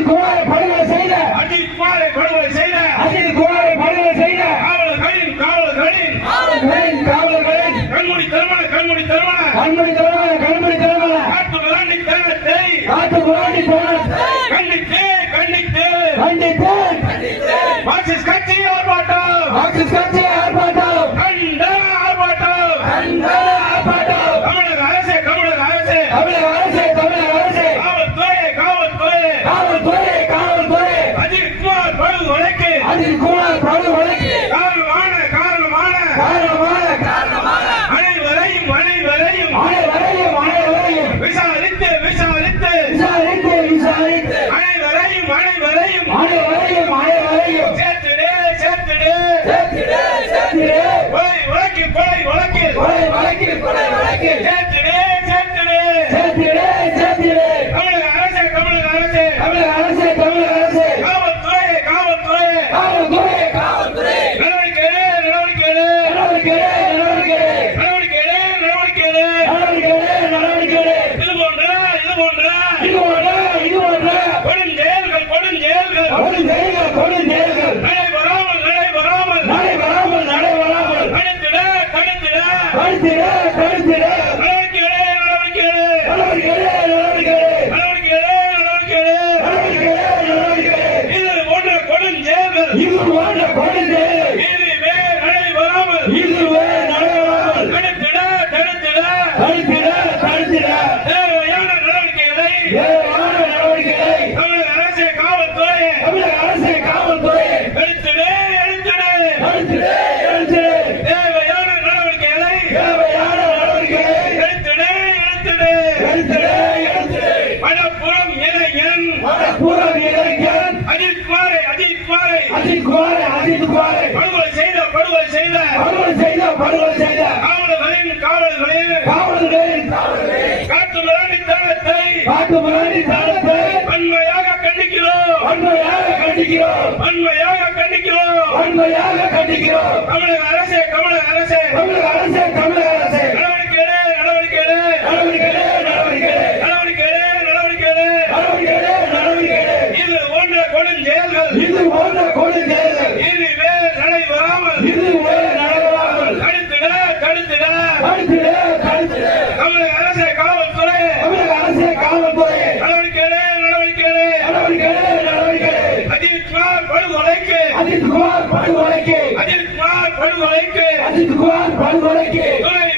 அஜித் குமாரை படுகொலை செய்த காவலர்களின் கண்மூடி தருமான காட்டு மிராண்டி தனத்தை கண்டித்து மார்க்சிஸ்ட் கட்சி ஆர்ப்பாட்டம் தமிழக அரசே காவல்துறை அஜித் குமார் படுகொலைக்கு காரணமான அனைவரையும் விசாரித்து அனைவரையும் சேர்த்திடு கொலை வழக்கில் சேர்த்திடு தமிழக அரசே காவல்துறை நடவடிக்கை இது போன்ற கொடுஞ்செயல்கள் நடைபெறாமல் தடுத்திட இது போன்ற கொடுஞ்செயல்கள் இனிமே நடைபெறாமல் தடுத்திட தேவையான நடவடிக்கைகளை தமிழக அரசே காவல்துறை எடுத்திடு தேவையான நடவடிக்கைகளை எடுத்திடு மணப்புறம் இளைஞன் அஜித் குமாரை படுகொலை செய்த காவலர்களின் காட்டு மிராண்டி தனத்தை வன்மையாக கண்டிக்கிறோம் தமிழக அரசே நடவடிக்கை இது போன்ற கொடுஞ்செயல்கள் இனிமே நடைபெறாமல் தடுத்திட தமிழக அரசே காவல்துறை நடவடிக்கை அஜித் குமார் படுகொலைக்கு துணை